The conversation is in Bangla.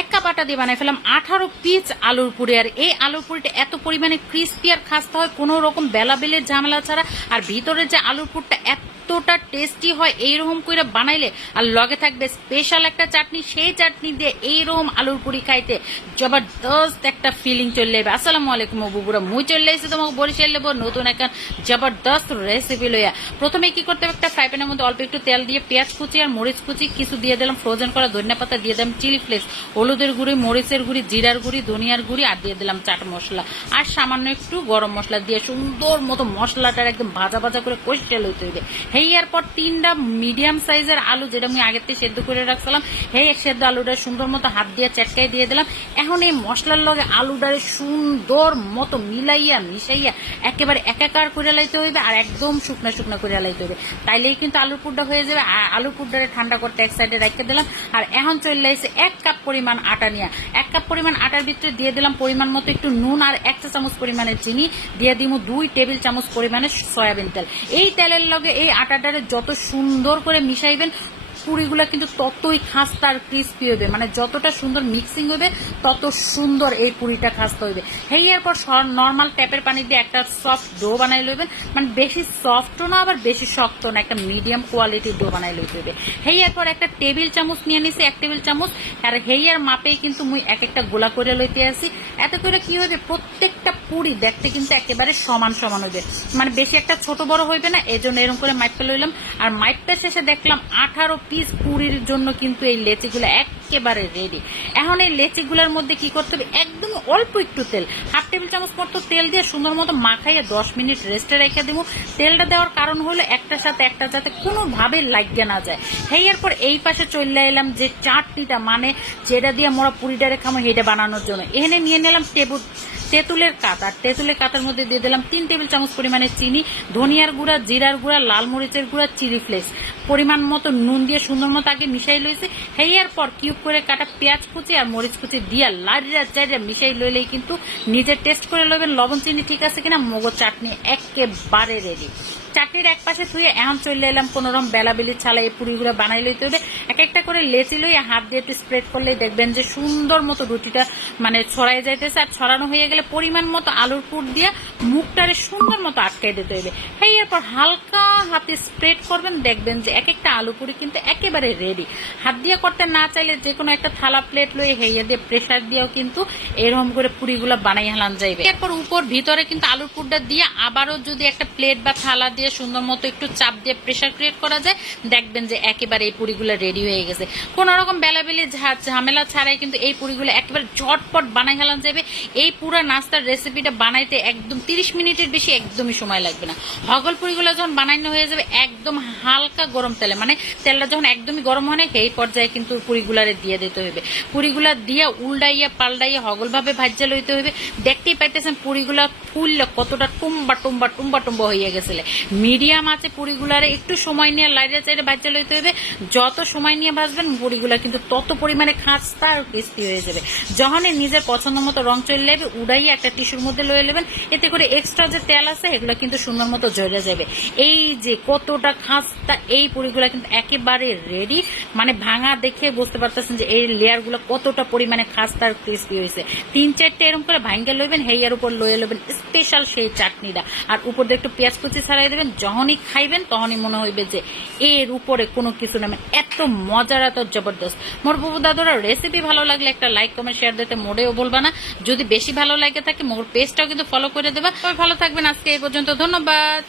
এক কাপ আটা দিয়ে বানাই ফেলাম। আঠারো পিস আলুর পুরি। আর এই আলুর পুরিটা এত পরিমাণে ক্রিস্পি আর খাস্তা হয়, কোনো রকম বেলাবেলের ঝামেলা ছাড়া। আর ভিতরে যে আলুর পুরটা এতটা টেস্টি হয়, এইরকম করে বানাইলে আর লগে থাকবে স্পেশাল একটা চাটনি। সেই চাটনি দিয়ে এইরকম আলুর পুরি খাইতে জবরদস্ত একটা ফিলিং চলে যাবে আসসালামু আলাইকুম বুবুরা মুই চলে এসেছি তোমাকে বরিশাল নেব নতুন একটা জবরদস্ত রেসিপি লইয়া। প্রথমে কি করতে হবে, একটা ফ্রাই প্যানের মধ্যে অল্প একটু তেল দিয়ে পেঁয়াজ কুচি আর মরিচ কুচি কিছু দিয়ে দিলাম। ফ্রোজেন করা ধনিয়া পাতা দিয়ে দিলাম চিলি ফ্লেক্স হলুদের গুঁড়ি, মরিচের গুঁড়ি, জিরার গুঁড়ি, ধনিয়ার গুঁড়ি, আর দিয়ে দিলাম চাট মশলা। আর সামান্য একটু গরম মশলা দিয়ে সুন্দর মতো মশলাটার একদম ভাজা ভাজা করে কষিয়ে লইতে হবে হেয়ার পর তিনটা মিডিয়াম সাইজের আলু, যেটা আমি আগের থেকে সেদ্ধ করে রাখছিলাম, হেই সেদ্ধ আলুটা সুন্দর মতো হাত দিয়ে চেটকাই দিয়ে দিলাম। এখন এই মশলার লগে আলুটারে সুন্দর মতো মিলাইয়া, মিশাইয়া একেবারে একাকার করে লাইতে হইবে আর একদম শুকনা শুকনা করে লাইতে হইবে। তাইলেই কিন্তু আলুর পুরটা হয়ে যাবে। আর আলুর পুরটারে ঠান্ডা করতে এক সাইডে রাখতে দিলাম। আর এখন চলে লাইছে এক কাপ পরিমাণ আটা নিয়ে। এক কাপ পরিমাণ আটার ভিতরে দিয়ে দিলাম পরিমাণ মতো একটু নুন আর এক চা চামচ পরিমাণে চিনি। দিয়ে দিব দুই টেবিল চামচ পরিমাণে সয়াবিন তেল। এই তেলের লগে এই আটাটারে যত সুন্দর করে মিশাইবেন পুরিগুলো কিন্তু ততই খাস্তা আর ক্রিস্পি হবে মানে যতটা সুন্দর মিক্সিং হবে তত সুন্দর এই পুরিটা খাস্তা হবে হেই, এরপর নর্মাল ট্যাপের পানি দিয়ে একটা সফট ডো বানাই লইবেন। মানে বেশি সফটও না, আবার বেশি শক্ত না, একটা মিডিয়াম কোয়ালিটির ডো বানাই লইতে হবে হেই, এরপর একটা টেবিল চামচ নিয়ে নিছি, এক টেবিল চামচ। আর হেই হেইয়ার মাপেই কিন্তু মুই এক একটা গোলা করে লইতে আসি। এত করে কি হবে প্রত্যেকটা পুরি দেখতে কিন্তু একেবারে সমান সমান হবে মানে বেশি একটা ছোট বড় হইবে না এই জন্য এরকম করে মাইপে লইলাম। আর মাইপে শেষে দেখলাম আঠারো পিস পুরির জন্য কিন্তু এই লেচিগুলো একেবারে রেডি এখন এই লেচিগুলোর মধ্যে কি করতে হবে? একদম অল্প একটু তেল। হাফ টেবিল চামচ মতো তেল দিয়ে সুন্দর মতো মাখাইয়ে দশ মিনিট রেস্টে রেখে দেবো। তেলটা দেওয়ার কারণ হলো একটার সাথে একটা যাতে কোনোভাবে লাগিয়ে না যায়। হেয়ার পর এই পাশে চলে এলাম যে চাটনিটা মানে যেটা দিয়ে মোরা পুরিটারে খামো হেটা বানানোর জন্য। এখানে নিয়ে নিলাম টেবুল তেঁতুলের কাত আর তেঁতুলের কাতার মধ্যে দিয়ে দিলাম তিন টেবিল চামচ পরিমাণে চিনি, ধনিয়ার গুঁড়া, জিরার গুঁড়া, লাল মরিচের গুঁড়া, চিলি ফ্লেক্স। পরিমাণ মতো নুন দিয়ে সুন্দর মতো আগে মিশাই লইছে। হেয়ার পর কিউব করে কাটা পেঁয়াজ কুচি আর মরিচ কুচি দিয়া লাড়িরা চারিয়া মিশাই লইলেই কিন্তু নিজে টেস্ট করে লইবেন। লবণ, চিনি ঠিক আছে কিনা? মগজ, চাটনি একেবারে রেডি চাটনির এক পাশে থুয়ে এখন চলে এলাম কোনো রকম বেলাবেলি ছালা এই পুরিগুলো বানাই লইতে হবে এক একটা করে লেচি লই হাত দিয়ে একটু স্প্রেড করলেই দেখবেন যে সুন্দর মতো রুটিটা মানে ছড়াই যাইতেছে। আর ছড়ানো হয়ে গেলে পরিমাণ মতো আলুর পুর দিয়ে মুখটারে সুন্দর মতো আটকাই দিতে হইবে। হ্যাঁ এরপর হালকা হাতে স্প্রেড করবেন, দেখবেন যে এক একটা আলু পুরি কিন্তু একেবারে রেডি হাত দিয়ে করতে না চাইলে যে কোনো একটা থালা প্লেট লই হেয়ে দিয়ে প্রেশার দিয়েও কিন্তু এরকম করে পুরিগুলো বানাই হেলান যাইবে। এরপর উপর ভিতরে কিন্তু আলুর পুরটা দিয়ে আবারও যদি একটা প্লেট বা থালা দিয়ে সুন্দর মতো একটু চাপ দিয়ে প্রেশার ক্রিয়েট করা যায়, দেখবেন যে একেবারে এই পুরিগুলো রেডি হয়ে গেছে। কোন রকম বেলাবেলি ঝামেলা ছাড়াই কিন্তু এই পুরিগুলো একেবারে ঝটপট বানাই হেলান যাবে। এই পুরো নাস্তার রেসিপিটা বানাইতে একদম তিরিশ মিনিটের বেশি একদমই সময় লাগবে না। হগল পুরিগুলো যখন বানানো হয়ে যাবে, একদম হালকা গরম তেলে মানে তেলটা যখন একদমই গরম হয় না সেই পর্যায়ে কিন্তু পুরিগুলারে দিয়ে দিতে হবে। পুরিগুলা দিয়ে উল্টাইয়া পাল্টাইয়া হগল ভাবে ভাজ্যা লইতে হবে। দেখতেই পাইতেছেন পুরিগুলা ফুললে কতটা টুম্বা টুম্বা টুম্বা টুম্বা হয়ে গেছিলে। মিডিয়াম আছে পুরিগুলারে, একটু সময় নিয়ে লাইরে চাইরে ভাজ্যা লইতে হবে। যত সময় নিয়ে ভাজবেন পুরিগুলা কিন্তু তত পরিমাণে খাস্তা আর ক্রিস্পি হয়ে যাবে। যখনই নিজের পছন্দ মতো রং চলে যাবে, উড়াইয়া একটা টিস্যুর মধ্যে লয়ে নেবেন। এতে করে এক্সট্রা যে তেল আছে, এগুলো কিন্তু সুন্দর মতো জ্বলে যাবে। এই যে কতটা খাস্তা, এই পুরিগুলা কিন্তু একেবারে রেডি মানে ভাঙা দেখে বুঝতে পারতেছেন যে এই লেয়ারগুলো কতটা পরিমাণে খাস্তা আর ক্রিস্পি হয়েছে। তিন চারটে এরকম করে ভাঙ্গে লইবেন হেয়ার উপর লয়ে লইবেন স্পেশাল সেই চাটনিটা। আর উপর দিয়ে একটু পেঁয়াজ কুচি ছাড়াই যখনই খাইবেন, তখনই মনে হইবে যে এর উপরে কোনো কিছু নামে এত মজার, এত জবরদস্ত। মোর বাবু দাদুরা রেসিপি ভালো লাগলে একটা লাইক কমেন্ট শেয়ার দিতে মোড়েও বলবা না। যদি বেশি ভালো লাগে থাকে, মোর পেজটাও কিন্তু ফলো করে দেবা। তবে ভালো থাকবেন। আজকে এই পর্যন্ত ধন্যবাদ।